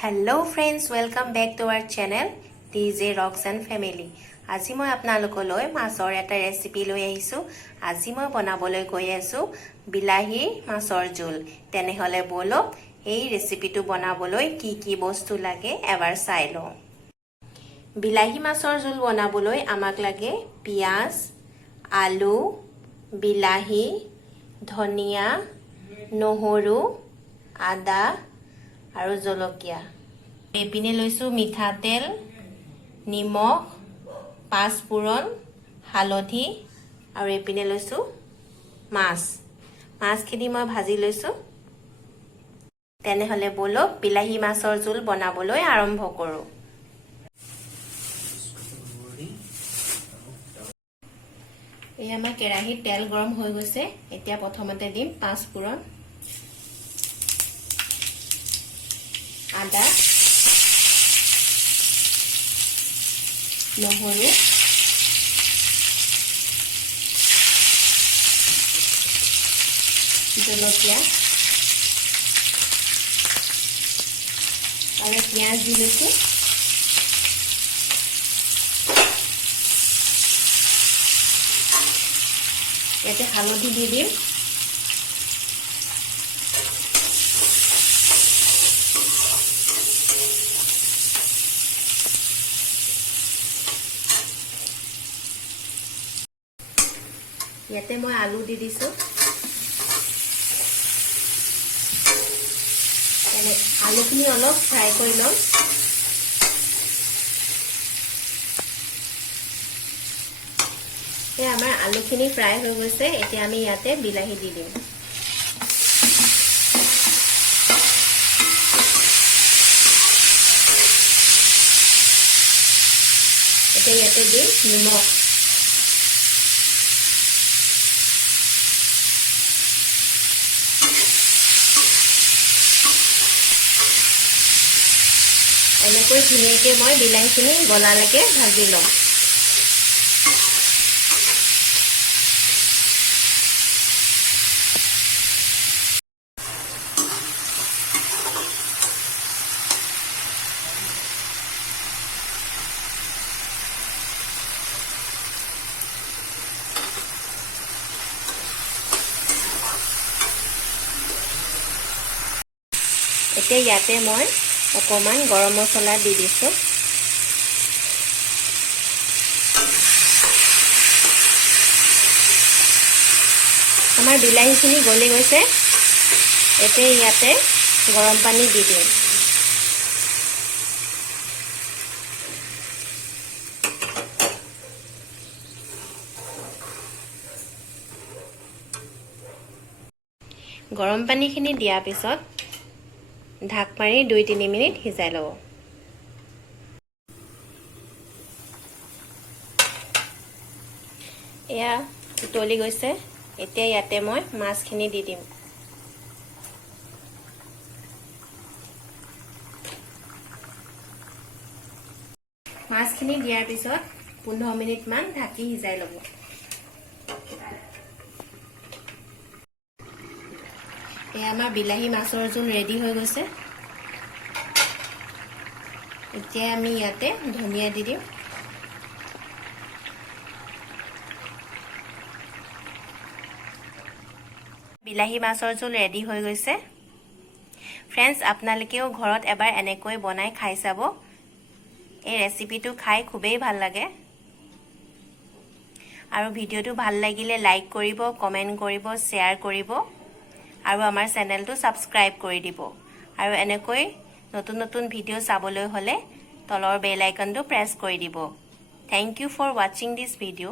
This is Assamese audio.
Hello friends, welcome back to our channel DJ Rocks and Family. আজি মই আপোনালোকলৈ মাছৰ এটা ৰেচিপি লৈ আহিছো। আজি মই বনাবলৈ গৈ আছো বিলাহী মাছৰ জোল। তেনেহলে বলক এই ৰেচিপিটো বনাবলৈ কি কি বস্তু লাগে এবাৰ চাই লওঁ। বিলাহী মাছৰ জোল বনাবলৈ আমাক লাগে পিয়াজ, আলু, বিলাহী, ধনিয়া, নহৰু, আদা আৰু জলকীয়া। এপিনে লৈছো মিঠাতেল, নিমখ, পাঁচফোৰণ, হালধি আৰু এপিনে লৈছো মাছখিনি মই ভাজি লৈছো। তেনেহলে বলক বিলাহী মাছৰ জোল বনাবলৈ আৰম্ভ কৰো। এই আমাৰ কেৰাহীত তেল গৰম হৈ গৈছে। এতিয়া প্ৰথমতে দিম পাঁচফোৰণ, আদা, নহৰু, জলকীয়া আৰু পিঁয়াজ দি লৈছো। ইয়াতে হালধি দি দিম। ইয়াতে মই আলু দি দিছো। আলুখিনি অলপ ফ্ৰাই কৰি লম। আমাৰ আলুখিনি ফ্ৰাই হৈ গৈছে। এতিয়া আমি ইয়াতে বিলাহী দি দিম। এতিয়া ইয়াতে দিম নিমখ। এনেকৈ ধুনীয়াকৈ মই বিলাহীখিনি গলালৈকে ভাজি লম। এতিয়া ইয়াতে মই অকমান গৰম মছলা দি দিছো। আমাৰ বিলাহীখিনি গলি গৈছে। এতিয়া ইয়াতে গৰম পানী দি দিম। গৰম পানীখিনি দিয়াৰ পিছত ঢাক মাৰি 2-3 মিনিট সিজাই লব। এয়া উতলি গৈছে। এতিয়া ইয়াতে মই মাছখিনি দি দিম। মাছখিনি দিয়াৰ পিছত 15 মিনিট মান ঢাকি সিজাই লব। এয়া আমাৰ বিলাহী মাছৰ জোল ৰেডি হৈ গৈছে। এতিয়া আমি ইয়াতে ধনিয়া দি দিম। বিলাহী মাছৰ জোল ৰেডি হৈ গৈছে। ফ্ৰেণ্ডছ, আপোনালোকেও ঘৰত এবাৰ এনেকৈ বনাই খাই চাব। এই ৰেচিপিটো খাই খুবেই ভাল লাগে। আৰু ভিডিঅ'টো ভাল লাগিলে লাইক কৰিব, কমেণ্ট কৰিব, শ্বেয়াৰ কৰিব আৰু আমাৰ চেনেলটো সাবস্ক্ৰাইব কৰি দিব। আৰু এনেকৈ নতুন নতুন ভিডিঅ' চাবলৈ হলে তলৰ বেল আইকনটো প্ৰেছ কৰি দিব। Thank you for watching this video.